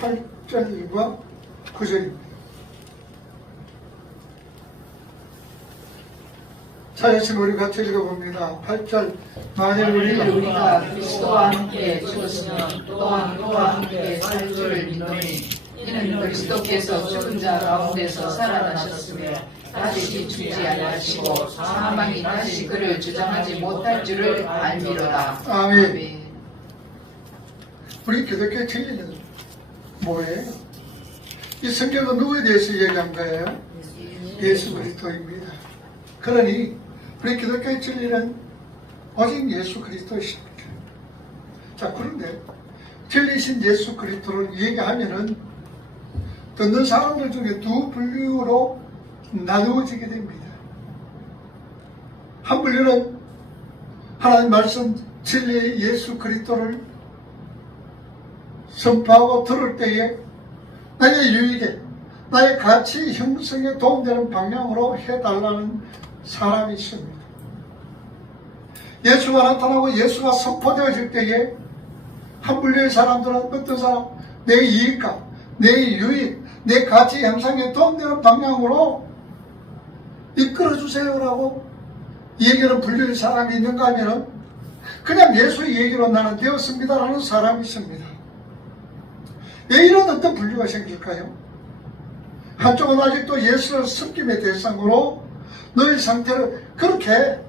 8절과 9절입니다. 자연신 우리 같이 읽어봅니다. 8절. 만일 우리가 그리스도와 함께 죽었으면 또한 그와 함께 살 줄 믿노니 이는 그리스도께서 죽은 자 가운데서 살아나셨으며 다시 죽지 아니하시고 사망이 다시 그를 주장하지 못할 줄을 알미로라. 아멘. 우리 기독교의 진리는 뭐예요? 이 성경은 누구에 대해서 얘기한 거예요? 예수 그리스도입니다. 그러니 우리 기독교의 진리는 오직 예수 그리스도이십니다. 자, 그런데 진리신 예수 그리스도를 얘기하면은 듣는 사람들 중에 두 분류로 나누어지게 됩니다. 한 분류는 하나님 말씀 진리의 예수 그리스도를 선포하고 들을 때에 나의 유익에 나의 가치 형성에 도움되는 방향으로 해달라는 사람이 있습니다. 예수가 나타나고 예수가 선포되어질 때에 한 분류의 사람들은 어떤 사람, 내 이익과 내 유익, 내 가치 향상에 도움되는 방향으로 이끌어주세요라고 얘기하는 분류의 사람이 있는가 하면 그냥 예수의 얘기로 나는 되었습니다라는 사람이 있습니다. 왜 이런 어떤 분류가 생길까요? 한쪽은 아직도 예수를 섬김의 대상으로 너의 상태를 그렇게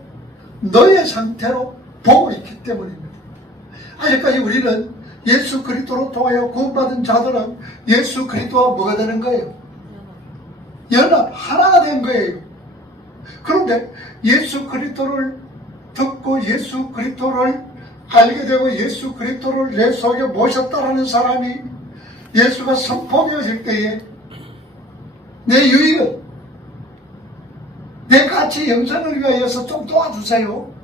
너의 상태로 보고 있기 때문입니다. 아직까지 우리는 예수 그리스도로 통하여 구원받은 자들은 예수 그리스도와 뭐가 되는 거예요? 연합, 하나가 된 거예요. 그런데 예수 그리스도를 듣고 예수 그리스도를 알게 되고 예수 그리스도를 내 속에 모셨다라는 사람이 예수가 선포되어질 때에 내 유익은 내 가치 형성을 위하여서 좀 도와주세요.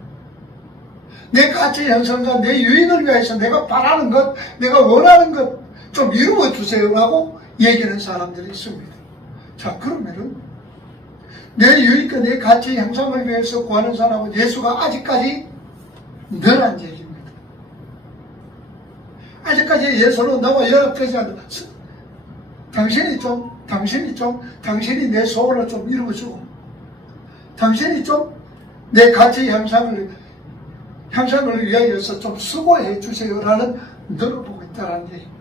내 가치 형성과 내 유익을 위해서 내가 바라는 것, 내가 원하는 것 좀 이루어 주세요라고 얘기하는 사람들이 있습니다. 자, 그러면은 내 유익과 내 가치 형성을 위해서 구하는 사람은 예수가 아직까지 너란 얘기입니다. 아직까지 예수는 나와 연합되지 않는다. 당신이 내 소원을 좀 이루어주고 당신이 좀 내 가치 향상을 위하여서 좀 수고해 주세요라는 너를 보고 있다는 얘기입니다.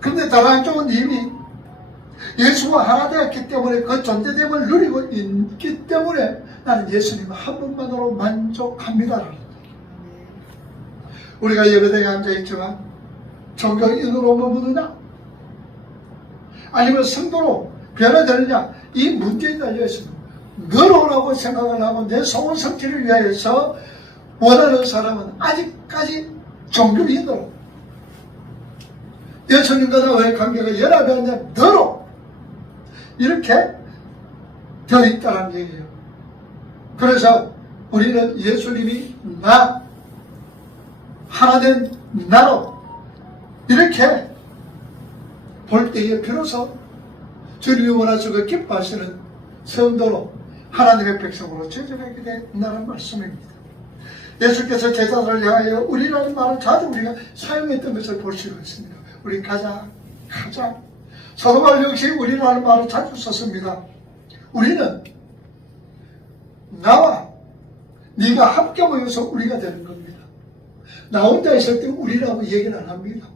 그런데 다른 한쪽은 이미 예수와 하나 되었기 때문에 그 존재됨을 누리고 있기 때문에 나는 예수님 한 분만으로 만족합니다라는 얘기입니다. 우리가 예배당에 앉아있지만 종교인으로 머무르냐 아니면 성도로 변화되느냐 이 문제에 달려있습니다. 너로라고 생각을 하고 내 소원 성취를 위하여서 원하는 사람은 아직까지 종교인으로 예수님과 나와의 관계가 연합이 아니라 너로 이렇게 되어 있다는 얘기예요. 그래서 우리는 예수님이 나 하나 된 나로 이렇게 볼 때에 비로소 주님이 원하시고 기뻐하시는 성도로 하나님의 백성으로 제정하게 된다는 말씀입니다. 예수께서 제자들을 향하여 우리라는 말을 자주 우리가 사용했던 것을 볼 수가 있습니다. 우리 가자. 사도바울 역시 우리라는 말을 자주 썼습니다. 우리는 나와 네가 함께 모여서 우리가 되는 겁니다. 나 혼자 있을 때 우리라고 얘기는 안 합니다.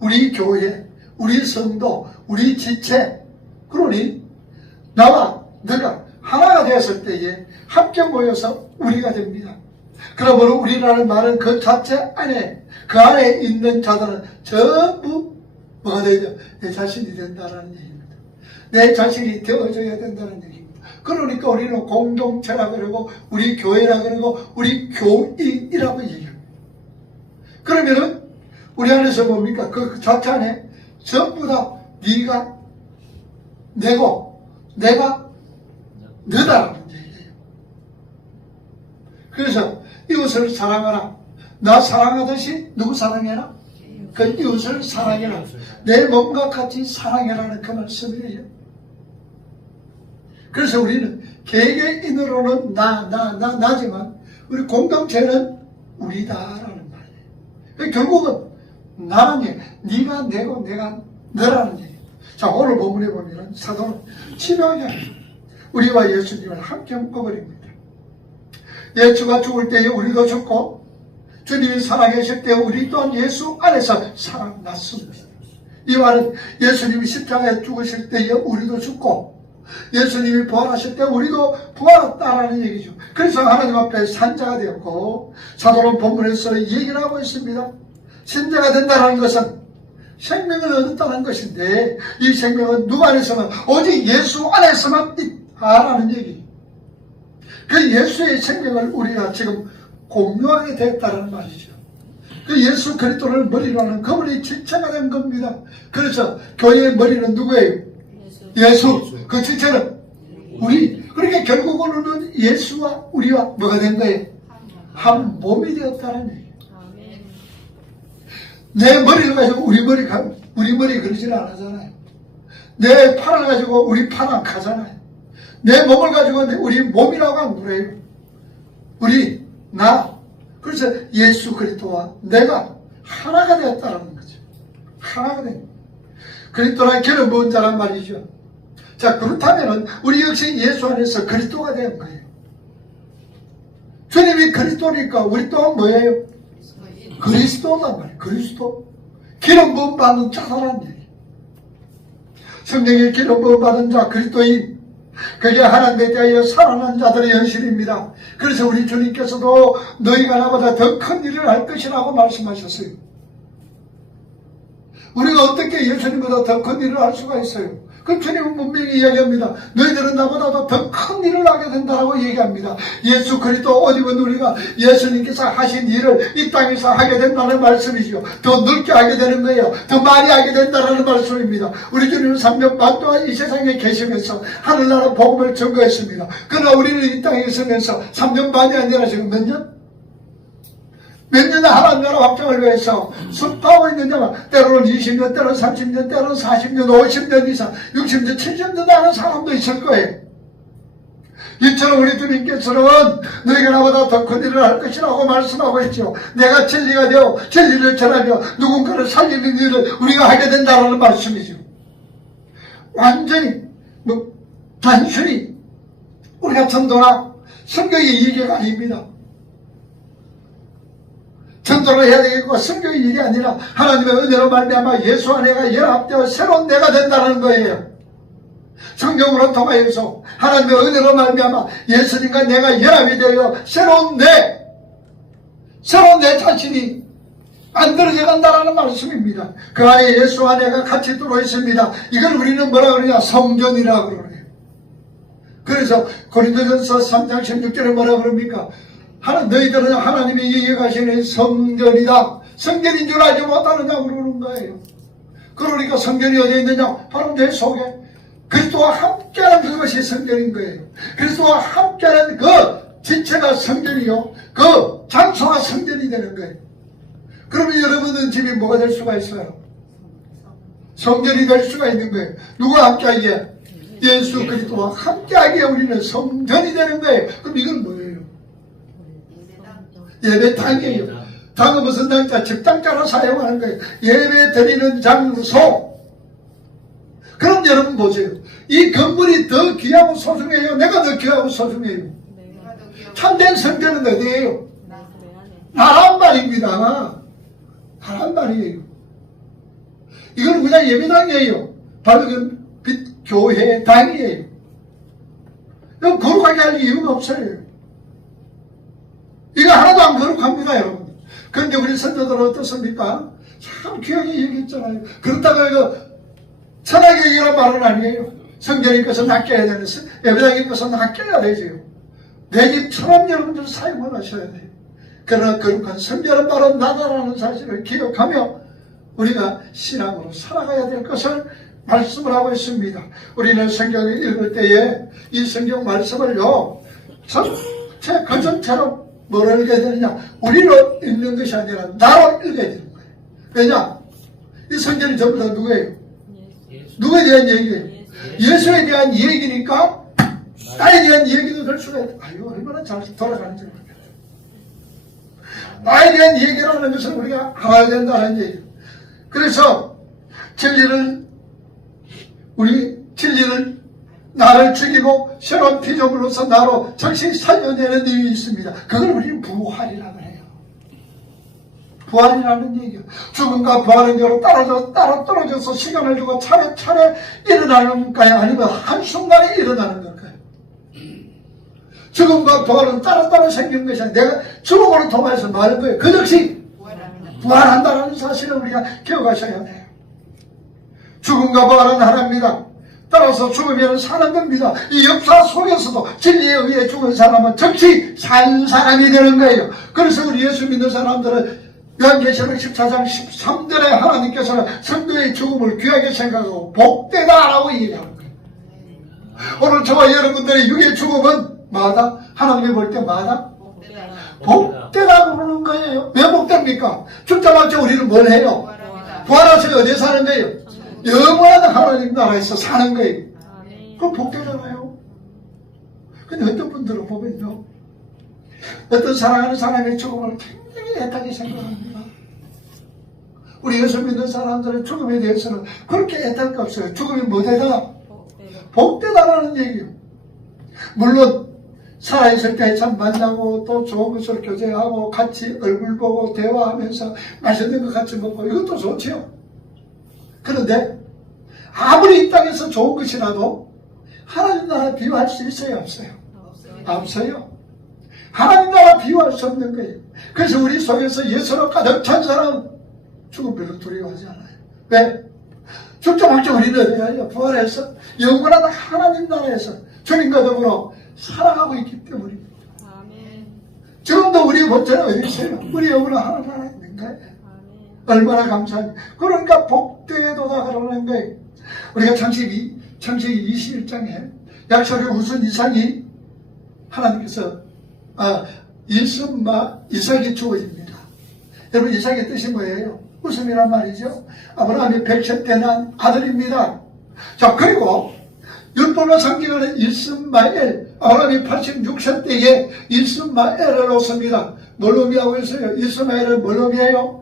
우리 교회, 우리 성도, 우리 지체, 그러니 나와 너가 하나가 되었을 때에 함께 모여서 우리가 됩니다. 그러므로 우리라는 말은 그 자체 안에 그 안에 있는 자들은 전부 뭐가 되어야 돼요? 내 자신이 된다는 얘기입니다. 내 자신이 되어져야 된다는 얘기입니다. 그러니까 우리는 공동체라 그러고 우리 교회라 그러고 우리 교인이라고 얘기합니다. 그러면은 우리 안에서 뭡니까? 그 자체 안에 전부 다 네가 내고 내가 너다라는 얘기예요. 그래서 이웃을 사랑하라. 나 사랑하듯이 누구 사랑해라? 그 이웃을 사랑해라. 내 몸과 같이 사랑해라는 그 말씀이에요. 그래서 우리는 개개인으로는 나지만 우리 공동체는 우리다라는 말이에요. 결국은 나는 네가 내고 내가 너라는 얘기. 자, 오늘 본문에 보면 사도는 치명하게 우리와 예수님을 함께 묶어버립니다. 예수가 죽을 때에 우리도 죽고 주님이 살아계실 때 우리 또한 예수 안에서 살아났습니다. 이 말은 예수님이 십자가에 죽으실 때에 우리도 죽고 예수님이 부활하실 때 우리도 부활했다라는 얘기죠. 그래서 하나님 앞에 산자가 되었고, 사도는 본문에서 얘기를 하고 있습니다. 신자가 된다는 것은 생명을 얻었다는 것인데, 이 생명은 누구 안에서만, 오직 예수 안에서만 있다라는 얘기. 그 예수의 생명을 우리가 지금 공유하게 됐다는 말이죠. 그 예수 그리스도를 머리로 하는 그분이 지체가 된 겁니다. 그래서 교회의 머리는 누구예요? 예수. 그 지체는 우리. 그러니까 결국으로는 예수와 우리와 뭐가 된 거예요? 한 몸이 되었다는 얘기예요. 내 머리를 가지고 우리 머리 그러지는 않았잖아요. 내 팔을 가지고 우리 팔 안 가잖아요. 내 몸을 가지고 우리 몸이라고 안 그래요. 우리, 나. 그래서 예수 그리스도와 내가 하나가 되었다는 거죠. 하나가 된 거예요. 그리스도란 기름 부은 자란 말이죠. 자, 그렇다면은 우리 역시 예수 안에서 그리스도가 된 거예요. 주님이 그리스도니까 우리 또한 뭐예요? 그리스도란 말이에요. 그리스도. 기름 부음 받은 자라는 얘기. 성령의 기름 부음 받은 자 그리스도인. 그게 하나님에 대하여 살아난 자들의 현실입니다. 그래서 우리 주님께서도 너희가 나보다 더 큰 일을 할 것이라고 말씀하셨어요. 우리가 어떻게 예수님보다 더 큰 일을 할 수가 있어요? 그 주님은 분명히 이야기합니다. 너희들은 나보다 더 큰 일을 하게 된다고 얘기합니다. 예수 그리스도 오직은 우리가 예수님께서 하신 일을 이 땅에서 하게 된다는 말씀이죠. 더 넓게 하게 되는 거예요. 더 많이 하게 된다는 말씀입니다. 우리 주님은 3년 반 동안 이 세상에 계시면서 하늘나라 복음을 전거했습니다. 그러나 우리는 이 땅에 있으면서 3년 반이 아니라 지금 몇 년? 몇 년에 하나님 나라 확장을 위해서 습하고 있느냐면 때로는 20년, 때로는 30년, 때로는 40년, 50년 이상, 60년, 70년 하는 사람도 있을 거예요. 이처럼 우리 주님께서는 너희가 나보다 더 큰 일을 할 것이라고 말씀하고 있죠. 내가 진리가 되어 진리를 전하며 누군가를 살리는 일을 우리가 하게 된다는 말씀이죠. 완전히 단순히 우리가 전도나 성경의 얘기가 아닙니다. 전도를 해야 되겠고 성경의 일이 아니라 하나님의 은혜로 말미암아 예수 안에가 연합되어 새로운 내가 된다는 거예요. 성경으로 통하여서 하나님의 은혜로 말미암아 예수님과 내가 연합이 되어 새로운 내 자신이 만들어져 간다는 말씀입니다. 그 안에 예수 안에가 같이 들어있습니다. 이걸 우리는 뭐라 그러냐? 성전이라고 그러네요. 그래서 고린도전서 3장 16절에 뭐라 그럽니까? 너희들은 하나님이 얘기하시는 성전이다. 성전인 줄 알지 못하느냐고 그러는 거예요. 그러니까 성전이 어디에 있느냐? 바로 내 속에 그리스도와 함께하는 그것이 성전인 거예요. 그리스도와 함께하는 그 지체가 성전이요, 그 장소가 성전이 되는 거예요. 그러면 여러분은 집이 뭐가 될 수가 있어요? 성전이 될 수가 있는 거예요. 누가 함께하기에? 예수 그리스도와 함께하기에 우리는 성전이 되는 거예요. 그럼 이건 뭐예요? 예배당이에요. 당은 무슨 당자? 집당자로 사용하는 거예요. 예배 드리는 장소. 그럼 여러분 보세요. 이 건물이 더 귀하고 소중해요? 내가 더 귀하고 소중해요? 참된 성전은 어디예요? 나란 말입니다. 나란 말이에요. 이건 그냥 예배당이에요. 밝은 빛 교회당이에요. 이거 거룩하게 할 이유가 없어요. 이거 하나도 안 거룩합니다, 여러분. 그런데 우리 선조들은 어떻습니까? 참 귀하게 얘기했잖아요. 그렇다고 이거 천하게 얘기란 말은 아니에요. 성전인 것은 아껴야 되는, 예배당인 것은 아껴야 되죠. 내 집처럼 여러분들 사용을 하셔야 돼요. 그러나 거룩한 성전은 바로 나다라는 사실을 기억하며 우리가 신앙으로 살아가야 될 것을 말씀을 하고 있습니다. 우리는 성경을 읽을 때에 이 성경 말씀을요, 전체 그 전체로 뭐를 읽어야 되느냐? 우리로 읽는 것이 아니라 나로 읽어야 되는 거예요. 왜냐? 이 성경이 전부 다 누구예요? 누구에 대한 얘기예요? 예수에 대한 얘기니까 나에 대한 얘기도 될 수가 있다. 아유, 얼마나 잘 돌아가는지 모르겠어요. 나에 대한 얘기라는 것을 우리가 알아야 된다는 얘기예요. 그래서 진리를 나를 죽이고 새로운 피조물로서 나로 즉시 살려내는 일이 있습니다. 그걸 우리는 부활이라고 해요. 부활이라는 얘기예요. 죽음과 부활은 여러 따로 떨어져서 시간을 두고 차례차례 일어나는 걸까요? 아니면 한순간에 일어나는 걸까요? 죽음과 부활은 따로따로 생긴 것이 아니라 내가 죽음으로 통해서 말한 거예요. 그 즉시 부활한다는 사실을 우리가 기억하셔야 돼요. 죽음과 부활은 하나입니다. 따라서 죽으면 사는 겁니다. 이 역사 속에서도 진리에 의해 죽은 사람은 즉시 산 사람이 되는 거예요. 그래서 우리 예수 믿는 사람들은 요한계시록 14장 13절에 하나님께서는 성도의 죽음을 귀하게 생각하고 복되다라고 얘기하는 거예요. 오늘 저와 여러분들의 육의 죽음은 마다 하나님이 볼 때 마다 복되다고 그러는 거예요. 왜 복됩니까? 죽자마자 우리는 뭘 해요? 부활하셔서 어디에 사는 거예요? 영원한 하나님 나라에서 사는 거예요. 그럼 복되잖아요. 근데 어떤 분들은 보면요, 어떤 사랑하는 사람의 죽음을 굉장히 애타게 생각합니다. 우리 예수 믿는 사람들의 죽음에 대해서는 그렇게 애탈 거 없어요. 죽음이 뭐되다? 복되다라는 얘기예요. 물론 살아있을 때 참 만나고 또 좋은 것을 교제하고 같이 얼굴 보고 대화하면서 맛있는 것 같이 먹고 이것도 좋지요. 그런데 아무리 이 땅에서 좋은 것이라도 하나님 나라 비유할 수 있어요? 없어요? 없어요. 하나님 나라 비유할 수 없는 거예요. 그래서 우리 속에서 예수로 가득 찬 사람은 죽음 별로 두려워하지 않아요. 왜? 죽자마자 우리는 어디 가요? 부활해서 영원한 하나님 나라에서 주님과 더불어 살아가고 있기 때문입니다. 지금도 우리 본체는 어디 있어요? 우리 영원한 하나님 나라에 있는 거예요. 얼마나 감사합니다. 그러니까 복되도다 그러는 거예요. 우리가 창세기 21장에 약속의 우선 이삭이 하나님께서 이삭이 주어집니다. 여러분, 이삭의 뜻이 뭐예요? 웃음이란 말이죠. 아브라함이 100세 때 난 아들입니다. 자, 그리고 율법으로 상징하는 이스마엘, 아브라함이 86세 때에 이스마엘을 얻습니다. 뭘 의미하고 있어요? 이스마엘은 뭘 의미해요?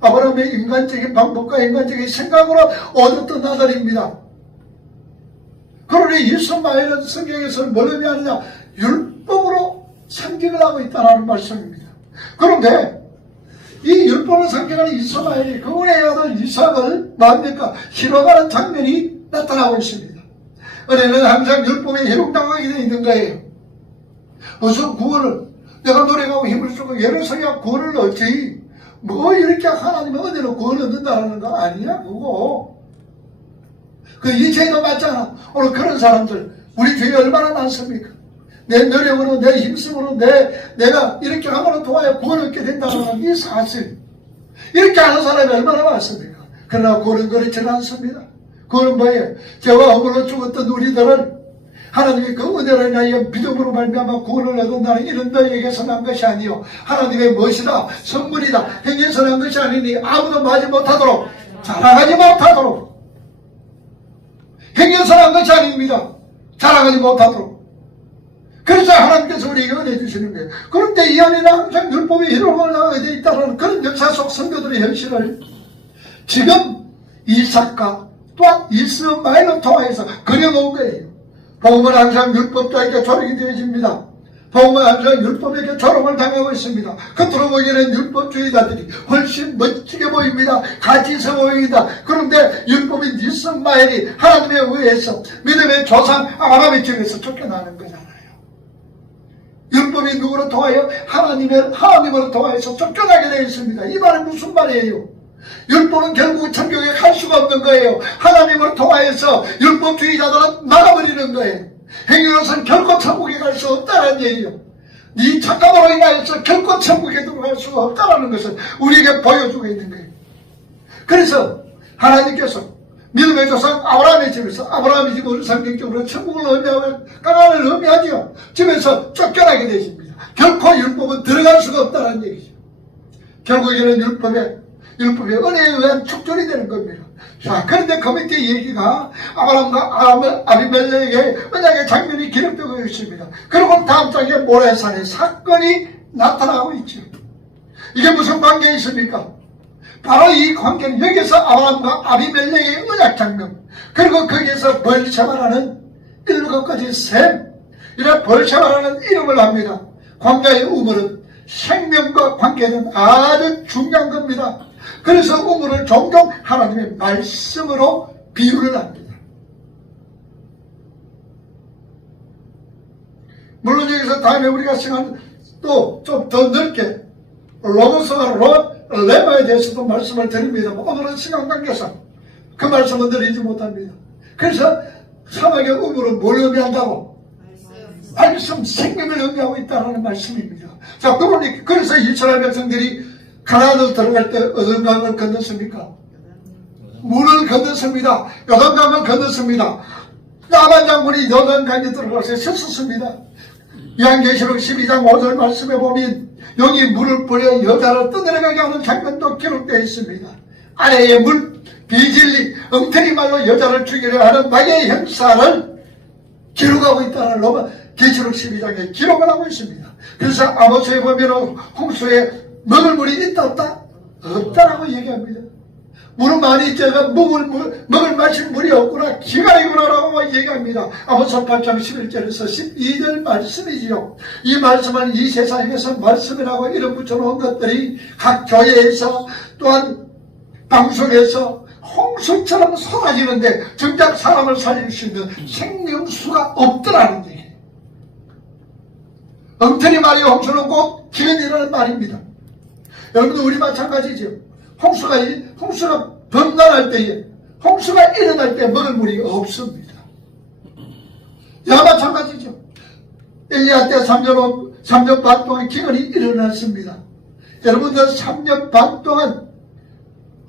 아브라함의 인간적인 방법과 인간적인 생각으로 얻었던 아들입니다. 그러니 이스마엘은 성경에서는 뭘 의미하느냐? 율법으로 상징을 하고 있다는 말씀입니다. 그런데 이 율법을 상징하는 이스마엘이 그분의 아들 이삭을 뭡니까? 희롱하는 장면이 나타나고 있습니다. 은혜는 항상 율법에 희롱당하게 되어 있는 거예요. 무슨 구원을 내가 노력하고 힘을 쓰고 예를 서야 구원을 얻지, 뭐 이렇게 하나님의 은혜로 구원을 얻는다는 거 아니야 그거. 그 이체도 맞잖아. 오늘 그런 사람들 우리 주위에 얼마나 많습니까? 내 노력으로 내 힘쓰므로 내가 이렇게 하면 도와야 구원을 얻게 된다는 이 사실, 이렇게 하는 사람이 얼마나 많습니까? 그러나 구원은 그렇지는 않습니다. 그거는 뭐예요? 죄와 허물로 죽었던 우리들은 하나님의 그 은혜로 인하여 믿음으로 말미암아 구원을 얻는다는 이런 너희에게서 난 것이 아니요 하나님의 멋이다, 선물이다, 행위에서 난 것이 아니니 아무도 마지 못하도록, 자랑하지 못하도록, 행위에서 난 것이 아닙니다. 자랑하지 못하도록. 그래서 하나님께서 우리에게 은혜 주시는 거예요. 그런데 이 안에는 항상 율법의 희롱을 나가게 되어 있다는 그런 역사 속 성도들의 현실을 지금 이삭과 또한 이스마엘을 통해서 그려놓은 거예요. 복음은 항상 율법자에게 조롱이 되어집니다. 복음은 항상 율법에게 조롱을 당하고 있습니다. 겉으로 보기에는 율법주의자들이 훨씬 멋지게 보입니다. 가치 있어 보입니다. 그런데 율법인 이스마엘이 하나님에 의해서 믿음의 조상 아브라함의 집에서 쫓겨나는 거잖아요. 율법이 누구로 통하여? 하나님으로 통하여서 쫓겨나게 되어 있습니다. 이 말은 무슨 말이에요? 율법은 결국 천국에 갈 수가 없는 거예요. 하나님을 통하여서 율법주의자들은 나가버리는 거예요. 행위로서는 결코 천국에 갈 수 없다는 얘기예요. 네 착각으로 인하여서 결코 천국에 들어갈 수가 없다는 것을 우리에게 보여주고 있는 거예요. 그래서 하나님께서 믿음의 조상 아브라함의 집에서, 아브라함의 집은 성경적으로 천국을 의미하고 가나안을 의미하죠. 집에서 쫓겨나게 되십니다. 결코 율법은 들어갈 수가 없다는 얘기죠. 결국에는 율법의 은혜에 의한 축전이 되는 겁니다. 자, 그런데 그 밑에 얘기가 아브라함과 아비멜렉의 언약의 장면이 기록되고 있습니다. 그리고 다음 장에 모래산의 사건이 나타나고 있죠. 이게 무슨 관계에 있습니까? 바로 이 관계는 여기서 아브라함과 아비멜렉의 언약 장면, 그리고 거기에서 벌세바라는 일곱 가지 샘, 이런 벌세바라는 이름을 합니다. 광야의 우물은 생명과 관계는 아주 중요한 겁니다. 그래서 우물을 종종 하나님의 말씀으로 비유를 합니다. 물론 여기서 다음에 우리가 시간 또 좀 더 넓게 로고스와 레마에 대해서도 말씀을 드립니다. 오늘은 시간 관계상 그 말씀은 드리지 못합니다. 그래서 사막의 우물은 뭘 의미한다고? 말씀, 생명을 의미하고 있다는 말씀입니다. 자, 그래서 이스라엘 백성들이 가나안으로 들어갈 때 어떤 강을 건넜습니까? 물을 건넜습니다. 요단강을 건넜습니다. 나만 장군이 요단강에 들어가서 섰습니다. 요한계시록 12장 5절 말씀에 보면 여기 물을 뿌려 여자를 떠내려가게 하는 장면도 기록되어 있습니다. 아래의 물, 비진리, 엉터리 말로 여자를 죽이려 하는 마귀의 형사를 기록하고 있다는 로마 계시록 12장에 기록을 하고 있습니다. 그래서 아모스에 보면 홍수에 먹을 물이 있다 없다? 없다라고 얘기합니다. 물은 많이 있다가 먹을 마실 물이 없구나, 기가이구나라고 얘기합니다. 아모스 8장 11절에서 12절 말씀이지요. 이 말씀은 이 세상에서 말씀이라고 이름 붙여놓은 것들이 각 교회에서 또한 방송에서 홍수처럼 쏟아지는데 정작 사람을 살릴 수 있는 생명수가 없더라는 얘기예요. 엉터리 말이 홍수는 곧 기근이라는 말입니다. 여러분도 우리 마찬가지죠. 홍수가 범람할 때에, 홍수가 일어날 때 먹을 물이 없습니다. 야 마찬가지죠. 엘리야 때 3년 반 동안 기근이 일어났습니다. 여러분들 3년 반 동안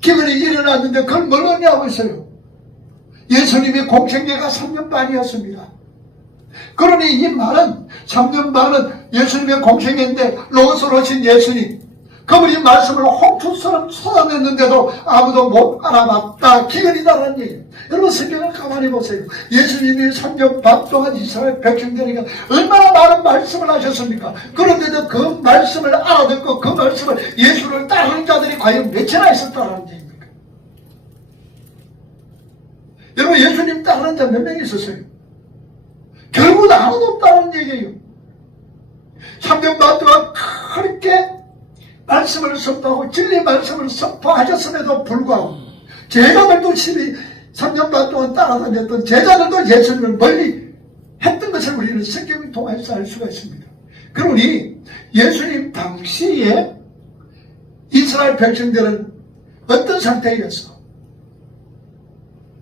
기근이 일어났는데 그걸 뭘 의미하고 있어요? 예수님의 공생애가 3년 반이었습니다. 그러니 이 말은 3년 반은 예수님의 공생애인데 로고스로 오신 예수님, 그분이 말씀을 홍수처럼 쏟아냈는데도 아무도 못 알아봤다. 기근이다라는 얘기예요. 여러분 성경을 가만히 보세요. 예수님이 3년 반 동안 이스라엘 백성들에게 얼마나 많은 말씀을 하셨습니까? 그런데도 그 말씀을 알아듣고 그 말씀을 예수를 따르는 자들이 과연 몇이나 있었다라는 얘기입니까? 여러분 예수님 따르는 자 몇 명 있었어요? 결국은 아무도 없다는 얘기예요. 3년 반 동안 그렇게 말씀을 선포하고 진리 말씀을 선포하셨음에도 불구하고 제자들도 3년 반 동안 따라다녔던 제자들도 예수님을 멀리 했던 것을 우리는 성경을 통해서 알 수가 있습니다. 그러니 예수님 당시에 이스라엘 백성들은 어떤 상태였어?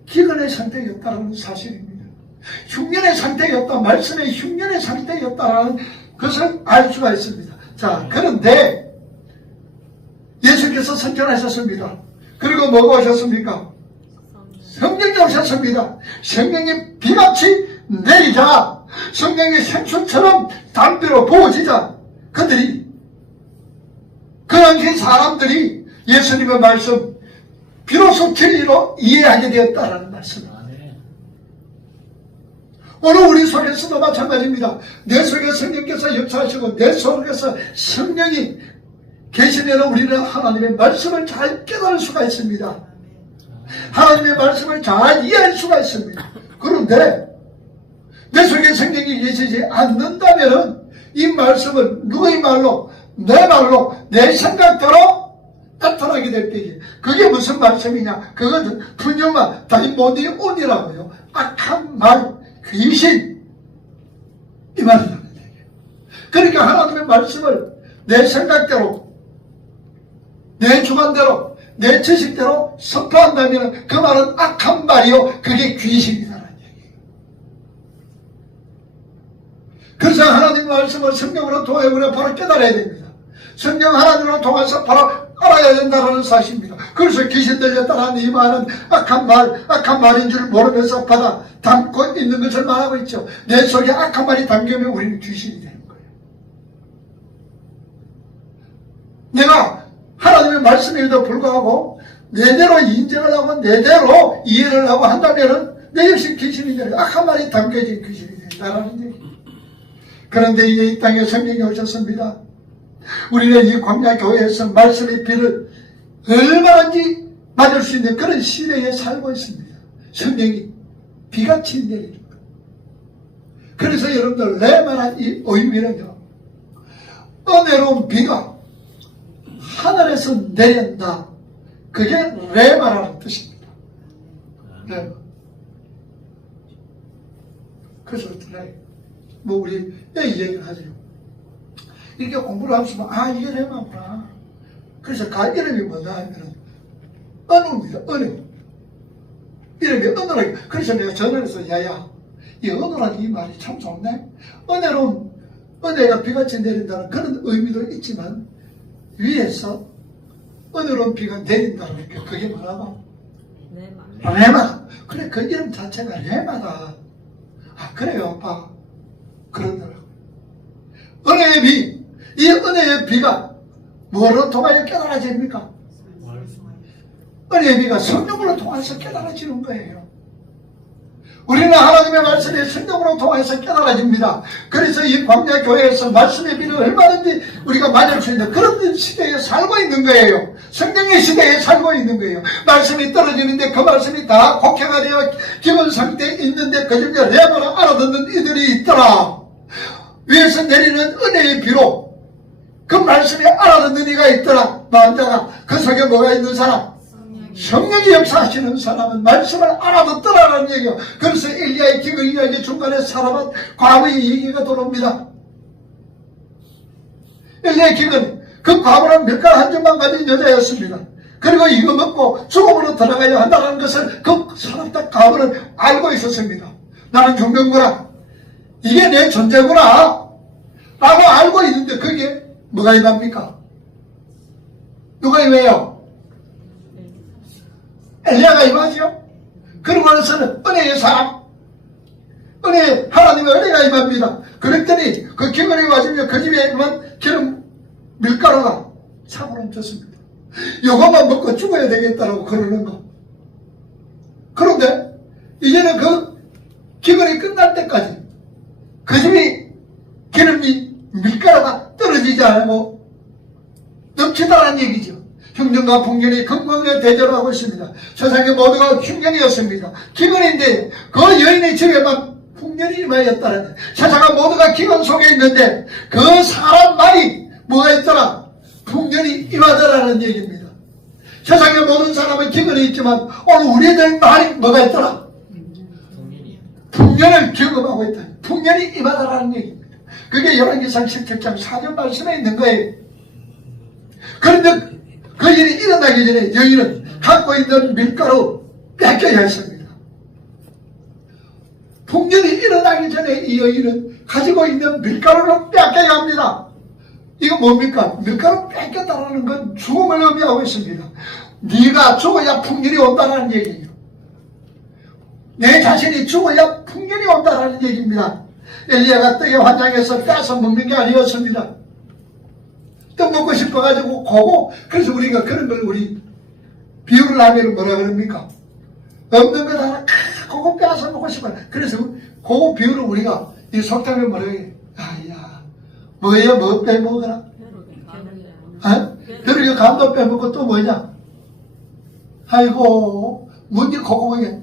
기근의 상태였다는 사실입니다. 흉년의 상태였다, 말씀의 흉년의 상태였다는 것을 알 수가 있습니다. 자, 그런데 예수께서 선전하셨습니다. 그리고 뭐가 오셨습니까? 성령이 오셨습니다. 성령이 비같이 내리자, 성령이 생수처럼 담비로 부어지자, 그런 사람들이 예수님의 말씀 비로소 진리로 이해하게 되었다라는 말씀입니다. 오늘 우리 속에서도 마찬가지입니다. 내 속에 성령께서 역사하시고 내 속에서 성령이 계시면 우리는 하나님의 말씀을 잘 깨달을 수가 있습니다. 하나님의 말씀을 잘 이해할 수가 있습니다. 그런데 내 속에 성령이 계시지 않는다면 이 말씀은 누구의 말로, 내 말로, 내 생각대로 나타나게 될 때에 그게 무슨 말씀이냐? 그것은 푸뉴마 다이모니온이라고요. 악한 말, 귀신, 이 말이라는 얘기예요. 그러니까 하나님의 말씀을 내 생각대로, 내 주관대로, 내 지식대로 선포한다면 그 말은 악한 말이요, 그게 귀신이라는 얘기예요. 그래서 하나님의 말씀을 성령으로 통해 우리가 바로 깨달아야 됩니다. 성령 하나님으로 통해서 바로 알아야 된다는 사실입니다. 그래서 귀신 들렸다는 이 말은 악한 말인 줄 모르면서 받아 담고 있는 것을 말하고 있죠. 내 속에 악한 말이 담기면 우리는 귀신이 되는 거예요. 내가 하나님의 말씀에도 불구하고 내대로 인정을 하고 내대로 이해를 하고 한다면 내 역시 귀신이 되는 거예요. 악한 말이 담겨진 귀신이 된다는 얘기. 그런데 이제 이 땅에 성령이 오셨습니다. 우리는 이 광야 교회에서 말씀의 비를 얼마든지 맞을 수 있는 그런 시대에 살고 있습니다. 성령이 비같이 내리는 것. 그래서 여러분들 내 말한 이 의미는요, 은혜로운 비가 하늘에서 내린다. 그게 레마라는 뜻입니다. 레마. 그래서 뭐 우리 이 얘기를 하죠. 이렇게 공부를 하면서 아 이게 레마구나. 그래서 가 이름이 뭐냐 하면은 은우입니다. 은우. 이름이 은우라. 그래서 내가 전화해서 야야 이 은우라는 이 말이 참 좋네. 은혜로운 은혜가 비같이 내린다는 그런 의미도 있지만 위에서 은혜로운 비가 내린다는 게 그게 뭐라고? 레마. 그래 그 이름 자체가 레마다. 아 그래요 아빠. 그러더라고. 은혜의 비. 이 은혜의 비가 뭐로 통하여 깨달아집니까? 은혜의 비가 성령으로 통해서 깨달아지는 거예요. 우리는 하나님의 말씀이 성령으로 통해서 깨달아집니다. 그래서 이 광야교회에서 말씀의 비를 얼마든지 우리가 맞을 수 있는 그런 시대에 살고 있는 거예요. 성령의 시대에 살고 있는 거예요. 말씀이 떨어지는데 그 말씀이 다 곡해가되어 기본 상태에 있는데 그 중에 레마를 알아듣는 이들이 있더라. 위에서 내리는 은혜의 비로 그 말씀이 알아듣는 이가 있더라. 만자가 그 속에 뭐가 있는 사람? 성령이 역사하시는 사람은 말씀을 알아듣더라라는 얘기예요. 그래서 엘리야의 기근 이야기 중간에 사람은 과부의 얘기가 들어옵니다. 엘리야의 기근, 그 과부는 밀가루 한 점만 가진 여자였습니다. 그리고 이거 먹고 죽음으로 들어가야 한다는 것을 그 사람들 과부는 알고 있었습니다. 나는 죽는 거라. 이게 내 존재구나. 라고 알고 있는데 그게 뭐가 임합니까? 누가 임해요? 엘리야가 임하죠. 그러고 나서는 은혜의 사람, 하나님의 은혜가 임합니다. 그랬더니 그 기근이 와주며 그 집에 임한 기름 밀가루가 사고로 졌습니다. 요것만 먹고 죽어야 되겠다라고 그러는 거. 그런데 이제는 그 기근이 끝날 때까지 그 집이 기름이 밀가루가 떨어지지 않고 넘치다라는 얘기죠. 흉년과 풍년이 건강에 대절하고 있습니다. 세상의 모두가 흉년이었습니다. 기근인데 그 여인의 집에만 풍년이 임하였다는, 세상의 모두가 기근 속에 있는데 그 사람만이 뭐가 있더라? 풍년이 임하더라는 얘기입니다. 세상의 모든 사람은 기근이 있지만 오늘 우리들 말이 뭐가 있더라? 풍년을 경험하고 있다. 풍년이 임하더라는 얘기입니다. 그게 열왕기상 17장 4절 말씀에 있는 거예요. 그런데 그 일이 일어나기 전에 여인은 갖고 있는 밀가루 뺏겨야 했습니다. 풍년이 일어나기 전에 이 여인은 가지고 있는 밀가루를 뺏겨야 합니다. 이거 뭡니까? 밀가루 뺏겼다는 건 죽음을 의미하고 있습니다. 네가 죽어야 풍년이 온다는 얘기예요. 내 자신이 죽어야 풍년이 온다는 얘기입니다. 엘리야가 떡에 환장해서 뺏어 먹는 게 아니었습니다. 떡 먹고 싶어가지고 고고. 그래서 우리가 그런 걸 우리 비유를 하면 뭐라 그럽니까? 없는 것 하나 고고 빼앗아 먹고 싶어요. 그래서 고거 비유를 우리가 이 속담에 뭐라 해? 아야 뭐야 뭐 빼먹어라? 어? 그러게 감도 빼먹고 또 뭐냐? 아이고 문디 고구멍에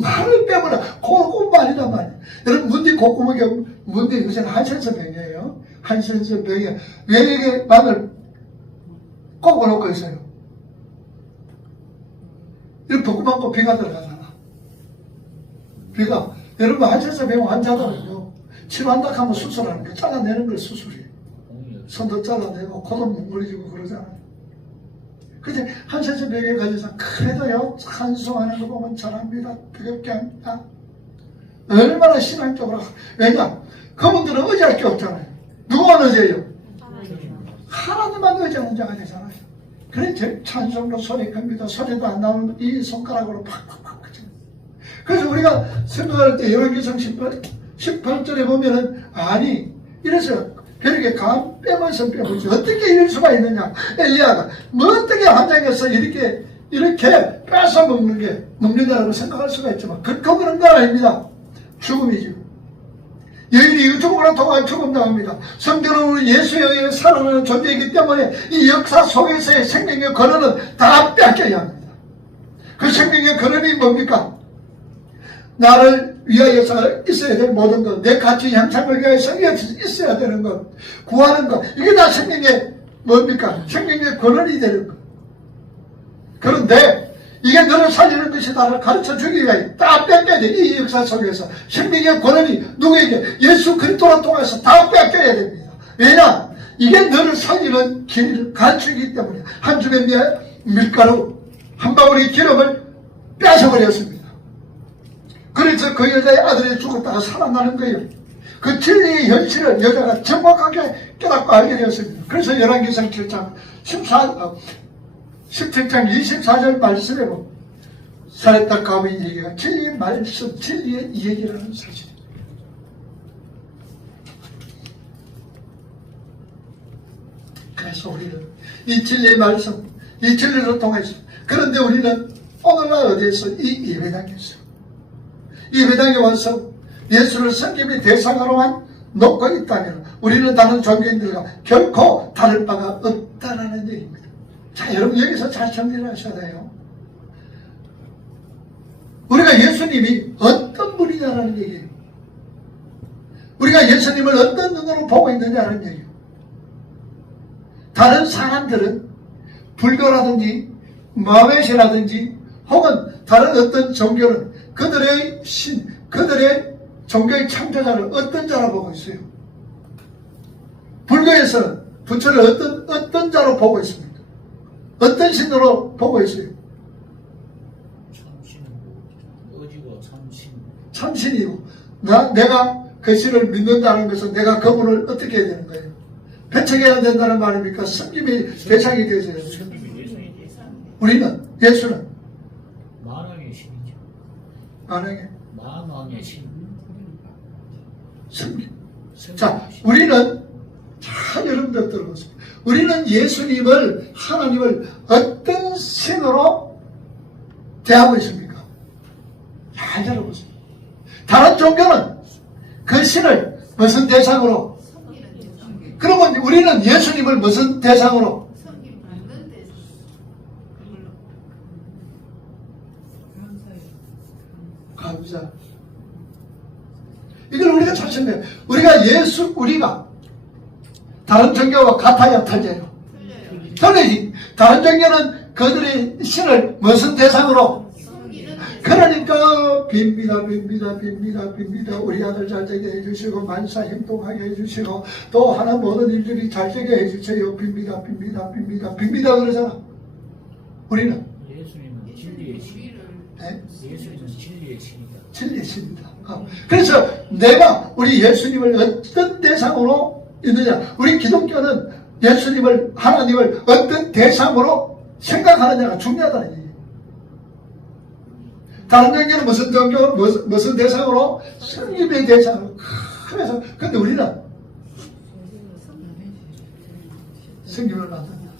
말을 빼먹어라. 고구말이란 말이야. 여러분 문디 고구멍에 문디 이것은 한센서병이에요. 한센서병에 왜 이게 마늘 꼭 넣고 있어요? 이렇게 볶음 먹고 비가 들어가잖아. 비가 여러분 한센서병 환자들은요 치료한다 하면 수술하는 거 잘라내는 걸 수술이에요. 손도 잘라내고 코도 뭉그러지고 그러잖아요. 근데 한센서병에 가져서 그래도요 찬송하는 거 보면 잘합니다. 그게 합니다. 얼마나 신앙적으로. 왜냐 그분들은 의지할 게 없잖아요. 누구만 의지해요? 하나님만 의지하는 자가 되잖아요. 그래 찬송도 소리 큽니다. 소리도 안 나오는 이 손가락으로 팍팍팍 그죠. 그래서 우리가 생각할 때 열왕기상 18절에 보면은 아니 이래서 벼룩에 감 빼면서 빼보지 어떻게 이럴 수가 있느냐. 엘리야가 뭐 어떻게 환장해서 이렇게 뺏어 먹는다라고 생각할 수가 있지만 그런 건 아닙니다. 죽음이죠. 여인이 죽음으로 통하여 죽음당합니다. 성도는 예수에 의해 살아나는 존재이기 때문에 이 역사 속에서의 생명의 근원은 다 뺏겨야 합니다. 그 생명의 근원이 뭡니까? 나를 위하여서 있어야 될 모든 것, 내 가치 향상을 위하여서 있어야 되는 것, 구하는 것, 이게 다 생명의 뭡니까? 생명의 근원이 되는 것. 그런데 이게 너를 살리는 것이다를 가르쳐 주기 위해 다 뺏겨야 돼. 이 역사 속에서 생명의 권한이 누구에게? 예수 그리스도를 통해서 다 뺏겨야 됩니다. 왜냐? 이게 너를 살리는 길을 가르치기 때문에 한 줌의 밀가루 한 방울의 기름을 뺏어버렸습니다. 그래서 그 여자의 아들이 죽었다가 살아나는 거예요. 그 진리의 현실을 여자가 정확하게 깨닫고 알게 되었습니다. 그래서 열왕기상 7장 17장 24절 말씀에 보면 살했다 가의 얘기가 진리의 말씀, 진리의 얘기라는 사실입니다. 그래서 우리는 이 진리의 말씀, 이 진리를 통해서, 그런데 우리는 오늘날 어디에서? 이 예배당에서, 이 예배당에 와서 예수를 섬김의 대상으로만 놓고 있다면 우리는 다른 종교인들과 결코 다를 바가 없다라는 얘기입니다. 자, 여러분 여기서 잘 정리를 하셔야 돼요. 우리가 예수님이 어떤 분이냐라는 얘기예요. 우리가 예수님을 어떤 눈으로 보고 있느냐라는 얘기예요. 다른 사람들은 불교라든지 마음의시라든지 혹은 다른 어떤 종교는 그들의 그들의 종교의 창조자를 어떤 자로 보고 있어요? 불교에서는 부처를 어떤 자로 보고 있습니까? 어떤 신으로 보고 있어요? 참신이고, 내가 그 신을 믿는다는 것은 내가 그분을 어떻게 해야 되는 거예요? 배척해야 된다는 말입니까? 섬김의 대상이 되어야 돼요. 우리는, 예수는 만왕의 신이죠. 만왕의 신. 섬김. 자, 우리는, 자, 여러분들 들어보세요. 우리는 예수님을, 하나님을 어떤 신으로 대하고 있습니까? 잘 들어보세요. 다른 종교는 그 신을 무슨 대상으로? 그러면 우리는 예수님을 무슨 대상으로? 감사. 이걸 우리가 잘 생각해요. 우리가 다른 종교와 같아야 틀려요. 틀리지. 다른 종교는 그들의 신을 무슨 대상으로? 그러니까 빕니다. 우리 아들 잘 되게 해주시고 만사 행동하게 해주시고 또 하는 모든 일들이 잘 되게 해주세요. 빕니다 그러잖아. 우리는 예수님은 진리의 신. 네? 예수님은 진리의 신이다. 진리의 신이다. 그래서 내가 우리 예수님을 어떤 대상으로 있느냐? 우리 기독교는 예수님을, 하나님을 어떤 대상으로 생각하느냐가 중요하다는 얘기예요. 다른 종교는 무슨 종교, 무슨 대상으로? 성김의 대상으로. 그래서, 근데 우리는 성김을 만든다.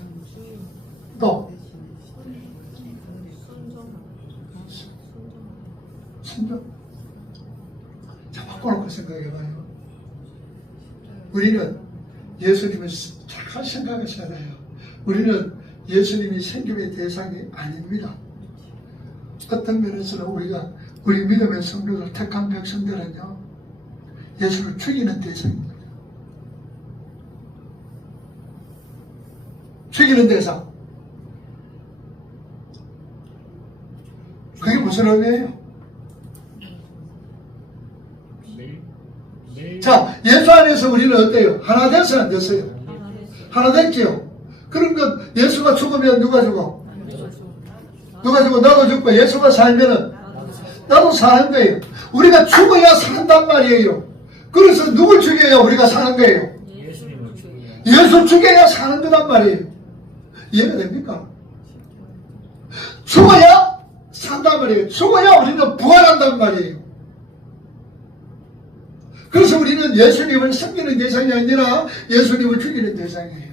또, 순종. 자, 바꿔놓고 생각해봐요. 우리는 예수님을 잘 생각하셔야 돼요. 우리는 예수님이 생김의 대상이 아닙니다. 어떤 면에서는 우리 믿음의 성도들, 택한 백성들은요, 예수를 죽이는 대상입니다. 죽이는 대상. 그게 무슨 의미예요? 자, 예수 안에서 우리는 어때요? 하나 됐어요, 안 됐어요? 하나 됐지요? 그런 것, 예수가 죽으면 누가 죽어? 누가 죽고 나도 죽고 예수가 살면은 나도 사는 거예요. 우리가 죽어야 산단 말이에요. 그래서 누굴 죽여야 우리가 사는 거예요? 예수님을 죽여야. 예수 죽여야 사는 거란 말이에요. 이해가 됩니까? 죽어야 산단 말이에요. 죽어야 우리는 부활한단 말이에요. 그래서 우리는 예수님을 섬기는 대상이 아니라 예수님을 죽이는 대상이에요.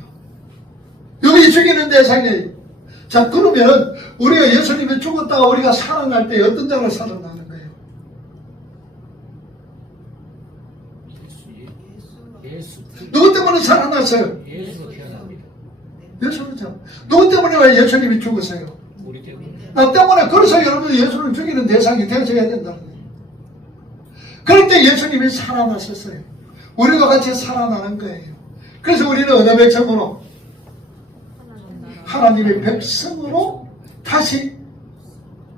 여기 죽이는 대상이에요. 자, 그러면 우리가 예수님이 죽었다가 우리가 살아날 때 어떤 자로 살아나는 거예요? 예수. 누구 때문에 살아났어요? 예수가 태어납니다. 예수는 참. 누구 때문에 왜 예수님이 죽었어요? 우리 때문에. 나 때문에. 그래서 여러분 예수를 죽이는 대상이 되어져야 된다는 거예요. 그럴 때 예수님이 살아나셨어요. 우리가 같이 살아나는 거예요. 그래서 우리는 어느 백성으로? 하나님의 백성으로 다시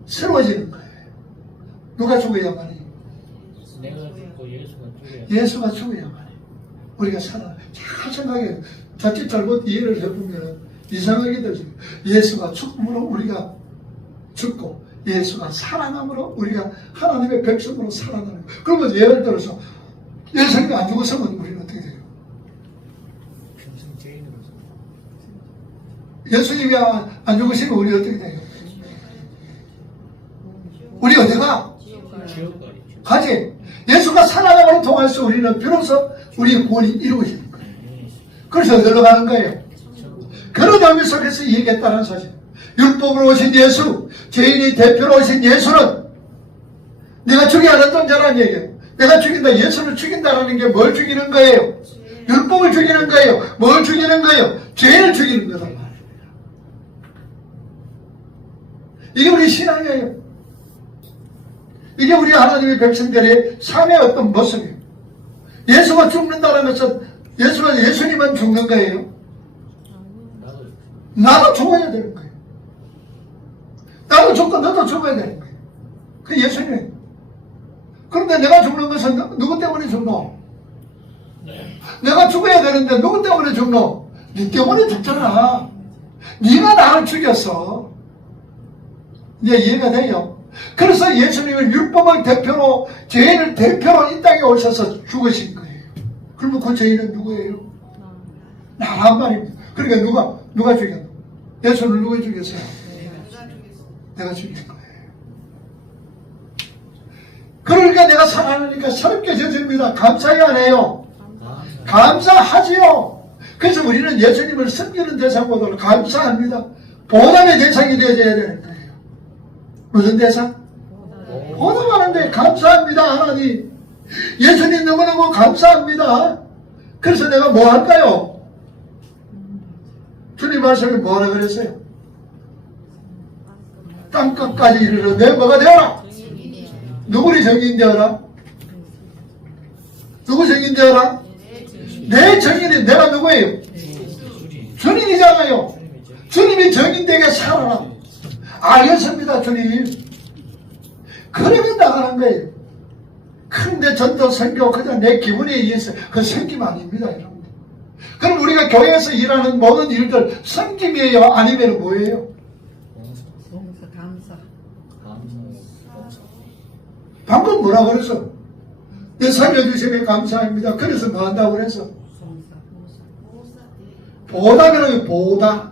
새로워지는 거예요. 누가 죽어야만 해요? 내가 죽고 예수가 죽어야 예수가 죽어야만 해요. 우리가 살아. 잘 생각해요. 자칫 잘못 이해를 해보면 이상하게 되죠. 예수가 죽음으로 우리가 죽고 예수가 살아남으로 우리가 하나님의 백성으로 살아나는 거예요. 그러면 예를 들어서 예수님이 안 죽었으면 우리는 어떻게 돼요? 평생 죄인으로서. 예수님이 안 죽으시면 우리 어떻게 돼요? 우리 어디가? 지옥 가리죠. 가지. 예수가 살아남으로 통해서 우리는 비로소 우리의 구원이 이루어지는 거예요. 그래서 어디로 가는 거예요? 그런 의미 속에서 얘기했다는 사실. 율법으로 오신 예수, 죄인이 대표로 오신 예수는 내가 죽여야 했던 자라는 얘기예요. 내가 죽인다, 예수를 죽인다라는 게 뭘 죽이는 거예요? 율법을 죽이는 거예요. 뭘 죽이는 거예요? 죄를 죽이는 거다 말이에요. 이게 우리 신앙이에요. 이게 우리 하나님의 백성들의 삶의 어떤 모습이에요. 예수가 죽는다는 것은 예수님은 죽는 거예요. 나도 죽어야 되는 거예요. 나도 죽고 너도 죽어야 되는 거예요. 그 예수님이에요. 그런데 내가 죽는 것은 누구 때문에 죽노? 내가 죽어야 되는데 누구 때문에 죽노? 네 때문에 죽잖아. 네가 나를 죽였어. 이제 이해가 돼요? 그래서 예수님은 율법을 대표로, 죄인을 대표로 이 땅에 오셔서 죽으신 거예요. 그러면 그 죄인은 누구예요? 나란 말입니다. 그러니까 누가 죽였노? 예수를 누가 죽였어요? 내가 죽인 거예요. 그러니까 내가 살아나니까 새롭게 져집니다. 감사해 안 해요? 감사하지요. 그래서 우리는 예수님을 섬기는 대상보다는 감사합니다. 보답의 대상이 되어야 되는 거예요. 무슨 대상? 보답하는데 감사합니다. 하나님, 예수님 너무너무 감사합니다. 그래서 내가 뭐 할까요? 주님 말씀에 뭐라 그랬어요? 땅끝까지 이르러 내 뭐가 되어라? 누구리 정인 되어라? 누구 정인 되어라? 내 정인이 내가 누구예요? 주님이잖아요. 주님이 정인되게 살아라. 알겠습니다, 주님. 그러면 나가는 거예요. 근데 전도 선교 그냥 내 기분에 의해서 그 섬김 아닙니다, 여러분. 그럼 우리가 교회에서 일하는 모든 일들 섬김이에요? 아니면 뭐예요? 봉사, 감사. 방금 뭐라 그랬어? 내 살려주시면 감사합니다. 그래서 뭐 한다고 그랬어? 보답이라는 보답.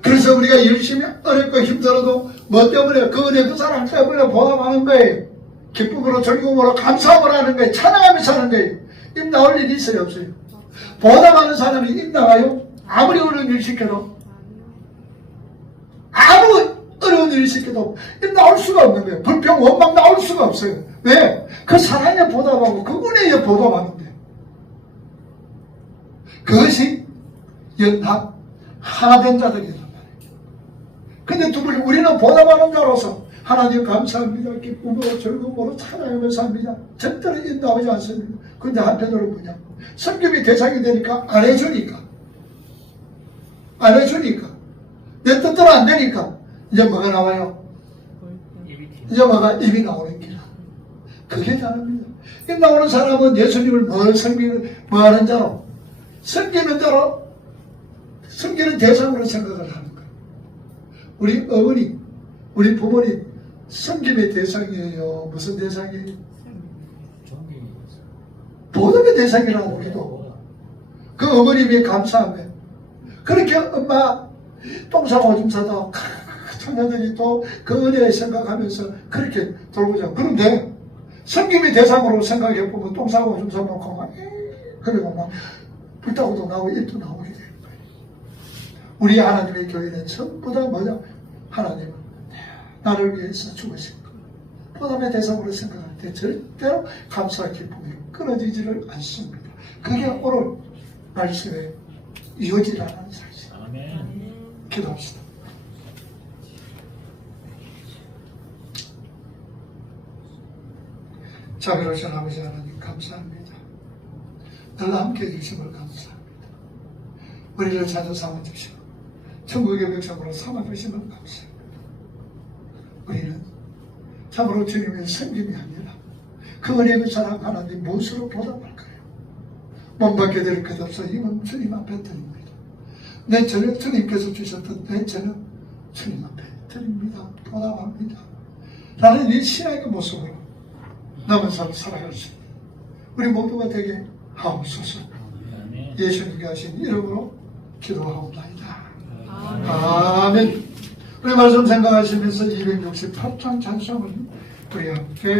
그래서 우리가 열심히 어렵고 힘들어도 뭐 때문에 그 은혜 그 사람 때문에 보답하는 거예요. 기쁨으로 즐거움으로 감사함으로 하는 거예요. 찬양하면서 하는 거예요. 입 나올 일이 있어요, 없어요? 보답하는 사람이 입 나와요? 아무리 어려운 일 시켜도 아무 어려운 일 시켜도 입 나올 수가 없는 거예요. 불평 원망 나올 수가 없어요. 왜? 그 사랑에 보답하고 그 은혜에 보답하는 거예요. 그것이 연합 하나 된 자들이란 말이에요. 근데 우리는 보답하는 자로서 하나님 감사합니다. 기쁨으로 즐거움으로 찬양하면서 합니다. 절대로 입 나오지 않습니다. 근데 한편으로 뭐냐? 섬김이 대상이 되니까 안 해주니까 내 뜻대로 안 되니까 이제 뭐가 나와요? 이제 뭐가 입이 나오는 기라. 그게 다릅니다. 입 나오는 사람은 예수님을 뭐 하는 자로? 섬기는 자로, 섬기는 대상으로 생각을 하는 거예요. 우리 어머니, 우리 부모님 섬김의 대상이에요. 무슨 대상이에요? 보답의 대상이라고 우리도. 그 어머님이 감사하면 그렇게 엄마 똥 싸고 오줌 싸다 청년들이 또 그 은혜에 생각하면서 그렇게 돌보자. 그런데 섬김의 대상으로 생각해보면 똥 싸고 오줌 싸놓고 막 그리고 막 불타고도 나오고 입도 나오게 되는 거예요. 우리 하나님의 교회는 전부 다 뭐냐? 하나님은 나를 위해서 죽으신 것. 보답의 대상으로 생각할 때 절대로 감사와 기쁨이 끊어지지를 않습니다. 그게 오늘 말씀에 이어지라는 사실. 아멘. 기도합시다. 자비로우신 아버지 하나님 감사합니다. 늘 함께 해주심을 감사합니다. 우리를 찾아 삼아주시고 천국의 백성으로 삼아주심을 감사합니다. 우리는 참으로 주님의 생김이 아니라 그 은혜의 사랑 하나님 무엇으로 보답할까요? 몸밖에 될 것 없어 이는 주님 앞에 드립니다. 내 죄는 주님께서 주셨던 내 죄는 주님 앞에 드립니다. 보답합니다. 나는 이 신앙의 모습으로 남은 삶 살아갈 수 있는 우리 모두가 되게 하옵소서. 아멘. 예수님께 하신 이름으로 기도하옵나이다. 아멘. 우리 말씀 생각하시면서 268장 찬송을 우리 함께